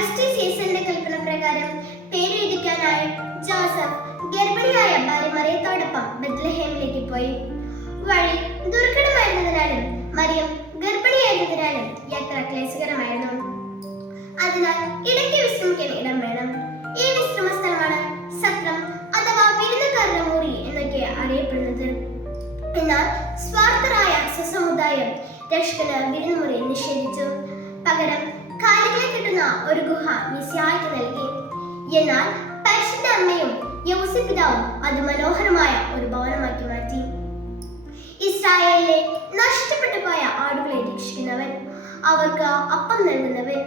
August സീസണിന്റെ കൽപ്പന പ്രകാരം പേരെഴുതിക്കാനായി Joseph ഗർഭിണിയായ ഭാര്യ മറിയത്തോടൊപ്പം ബെത്ലഹേമിലേക്ക് പോയി. വഴി ദുർഘടമായിരുന്നതിനാലും മറിയം ഗർഭിണിയായിരുന്നതിനാലും യാത്ര ക്ലേശകരമായിരുന്നു. അതിനാൽ ഇടയ്ക്ക് വിശ്രമിക്കാൻ ഇടം വേണം. ഈ വിശ്രമ സ്ഥലമാണ് സത്രം അഥവാ വിരുന്നുകാരുടെ മുറി എന്നൊക്കെ അറിയപ്പെടുന്നത്. എന്നാൽ സ്വാർത്ഥരായ സമുദായം രക്ഷകന് വിരുന്നുമുറി നിഷേധിച്ചു. പകരം കാലികളെ കിട്ടുന്ന ഗുഹ നൽകി. എന്നാൽ പരിശുദ്ധ അമ്മയും യൗസി പിതാവും അത് മനോഹരമായ ഒരു ഭവനമാക്കി മാറ്റി. ഇസ്രായേലിലെ നഷ്ടപ്പെട്ടു പോയ ആടുകളെ രക്ഷിക്കുന്നവൻ അവർക്ക് അപ്പം നൽകുന്നവൻ.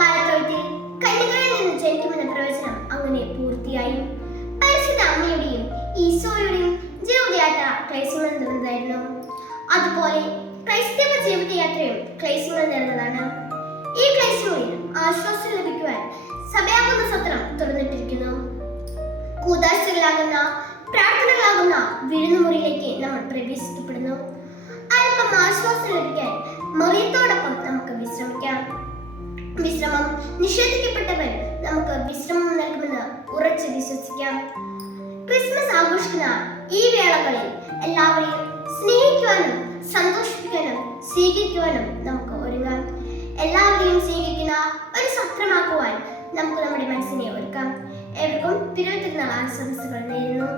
കാലത്തൊഴുത്തിൽ കല്ലുകളിൽ നിന്ന് ജനിക്കുമെന്ന പ്രവചനം അങ്ങനെ പൂർത്തിയായി. പരിശുദ്ധ അമ്മയുടെയും ഈശോയുടെയും ജീവിതയാത്ര ക്ലേശങ്ങൾ നിറഞ്ഞതായിരുന്നു. അതുപോലെ ക്രൈസ്തവ ജീവിതയാത്രയും ക്ലേശങ്ങൾ നിറഞ്ഞതാണ്. ആശ്വാസം ലഭിക്കുവാൻ സഭയാകുന്ന സത്രം തുറന്നിട്ടിരിക്കുന്നു. കൂതാശകളാകുന്ന പ്രാർത്ഥനകളാകുന്ന വിരുന്നുമുറിയിലേക്ക് നമ്മൾ പ്രവേശിക്കപ്പെടുന്നു. അല്പം ആശ്വാസം ലഭിക്കാൻ മറിയത്തോടൊപ്പം നമുക്ക് വിശ്രമിക്കാം. വിശ്രമം നിഷേധിക്കപ്പെട്ടവൻ നമുക്ക് വിശ്രമം നൽകുമെന്ന് ഉറച്ചു വിശ്വസിക്കാം. ക്രിസ്മസ് ആഘോഷിക്കുന്ന ഈ വേളകളിൽ എല്ലാവരെയും സ്നേഹിക്കുവാനും സന്തോഷിപ്പിക്കാനും സ്വീകരിക്കുവാനും നമുക്ക് ഒരുങ്ങാം. എല്ലാവരെയും സത്രമാക്കുവാൻ നമുക്ക് നമ്മുടെ മനസ്സിനെ ഒരുക്കാം. ഏവർക്കും തിരുവത്തിരുന്നാൾ ആശംസകൾ നേരുന്നു.